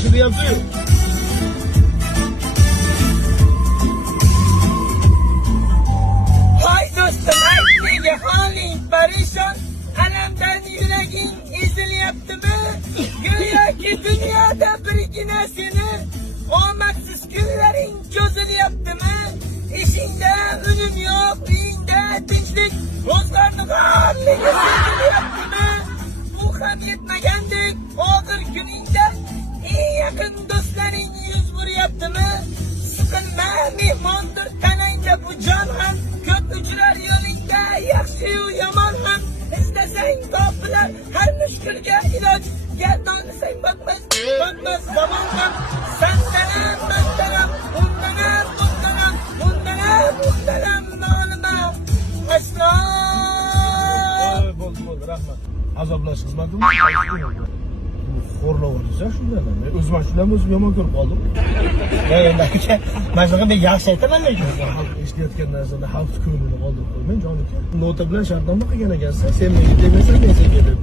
Deyapti-yu. Hay do'stim, ayt nega holing parishon, alamdan yuraging ezilyaptimi? Go'yoki dunyoda birgina seni omadsiz kunlaring cho'zilyaptimi? Ishingda unum yo'q, uyingda tinchlik, o'zlarini g'arligi sezilyaptimi? Bu ham yetmagandek, hozir kuningda eng yaqin do'stlaring yuz buryaptimi? Siqilma, mehmondir tanangda bu jon ham, ko'p uchrar yo'lingda yaxshi-yu yomon ham. Istasang topilar har mushkulga iloj, gardonlasang botmas zamon ham. Sandanam, mandanam, undanam, bundanam, bundanam nolima aslo. Bo'ldi, rahmat. Azoblash xizmatimi? Xo'rlab o'tirsa shundan. Men o'zim o'zim yomon ko'rib qoldim. Endi aka, mana shunaqa men yaxshi aytaman lekin. Xalq eshitayotgan narsani xalq ko'nglini qoldirib qo'ymang, jonim aka. Nota bilan shartnoma qilgan ekansiz. Sen menga demasan, men senga deb.